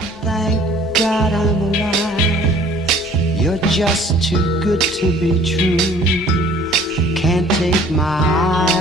Thank God I'm alive. You're just too good to be true. Can't take my